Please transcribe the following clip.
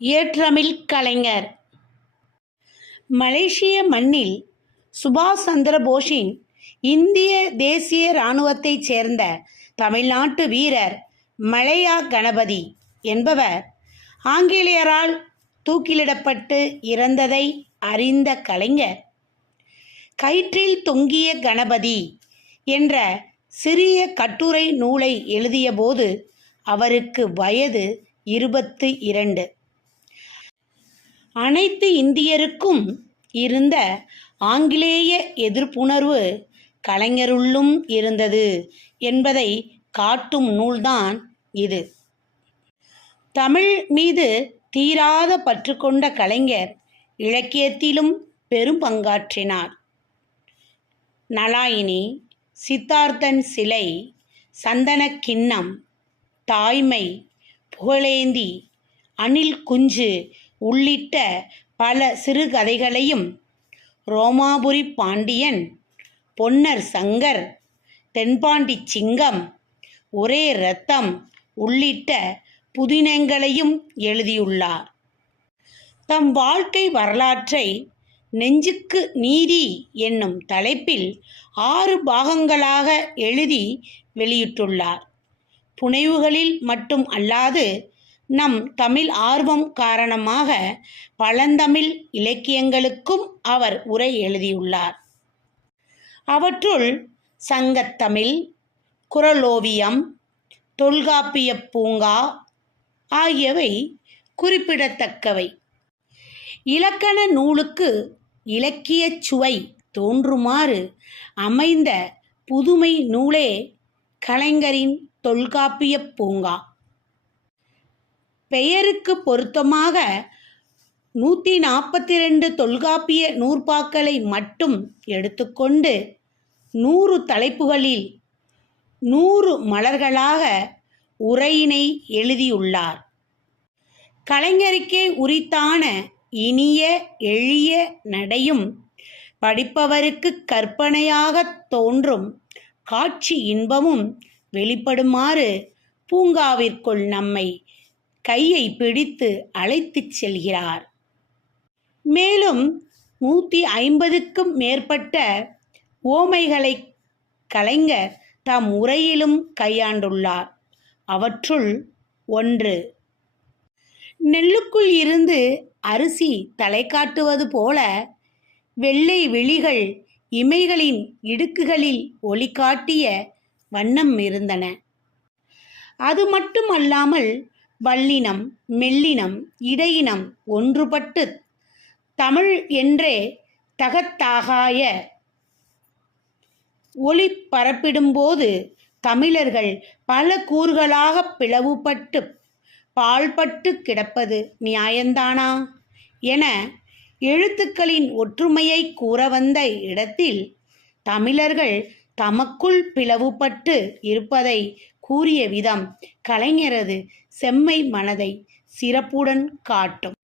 ஏற்றமிழ் கலைஞர். மலேசிய மண்ணில் சுபாஷ் சந்திர போஸின் இந்திய தேசிய இராணுவத்தைச் சேர்ந்த தமிழ்நாட்டு வீரர் மலையா கணபதி என்பவர் ஆங்கிலேயரால் தூக்கிலிடப்பட்டு இறந்ததை அறிந்த கலைஞர் கயிற்றில் தொங்கிய கணபதி என்ற சிறிய கட்டுரை நூலை எழுதியபோது அவருக்கு வயது 22. அனைத்து இந்தியருக்கும் இருந்த ஆங்கிலேய எதிர்ப்புணர்வு கலைஞருள்ளும் இருந்தது என்பதை காட்டும் நூல்தான் இது. தமிழ் மீது தீராத பற்று கொண்ட கலைஞர் இலக்கியத்திலும் பெரும் பங்காற்றினார். நளாயினி, சித்தார்த்தன் சிலை, சந்தனக் கிண்ணம், தாய்மை, புகழேந்தி, அணில் குஞ்சு உள்ளிட்ட பல சிறுகதைகளையும், ரோமாபுரி பாண்டியன், பொன்னர் சங்கர், தென்பாண்டி சிங்கம், ஒரே இரத்தம் உள்ளிட்ட புதினங்களையும் எழுதியுள்ளார். தம் வாழ்க்கை வரலாற்றை நெஞ்சுக்கு நீதி என்னும் தலைப்பில் 6 பாகங்களாக எழுதி வெளியிட்டுள்ளார். புனைவுகளில் மட்டும் அல்லாது நம் தமிழ் ஆர்வம் காரணமாக பழந்தமிழ் இலக்கியங்களுக்கும் அவர் உரை எழுதியுள்ளார். அவற்றுள் சங்கத்தமிழ், குறளோவியம், தொல்காப்பியப் பூங்கா ஆகியவை குறிப்பிடத்தக்கவை. இலக்கண நூலுக்கு இலக்கியச் சுவை தோன்றுமாறு அமைந்த புதுமை நூலே கலைஞரின் தொல்காப்பியப் பூங்கா. பெயருக்கு பொருத்தமாக 142 தொல்காப்பிய நூற்பாக்களை மட்டும் எடுத்துக்கொண்டு 100 தலைப்புகளில் 100 மலர்களாக உரையினை எழுதியுள்ளார். கலைஞருக்கே உரித்தான இனிய எளிய நடையும் படிப்பவருக்கு கற்பனையாகத் தோன்றும் காட்சி இன்பமும் வெளிப்படுமாறு பூங்காவிற்குள் நம்மை கையை பிடித்து அழைத்துச் செல்கிறார். மேலும் 150க்கும் மேற்பட்ட உவமைகளை கலைஞர் தம் உரையிலும் கையாண்டுள்ளார். அவற்றுள் 1. நெல்லுக்குள் இருந்து அரிசி தலை காட்டுவது போல வெள்ளை விழிகள் இமைகளின் இடுக்குகளில் ஒளி காட்டிய வண்ணம் இருந்தன. அது மட்டுமல்லாமல் வல்லினம், மெல்லினம், இடையினம் ஒன்றுபட்டு தமிழ் என்றே தகத்தாகாய ஒளி பரப்பிடும்போது தமிழர்கள் பல கூறுகளாக பிளவுபட்டு பாழ்பட்டு கிடப்பது நியாயந்தானா என எழுத்துக்களின் ஒற்றுமையை கூற வந்த இடத்தில் தமிழர்கள் தமக்குள் பிளவுபட்டு இருப்பதை கூறிய விதம் கலைஞரது செம்மை மனதை சிறப்புடன் காட்டும்.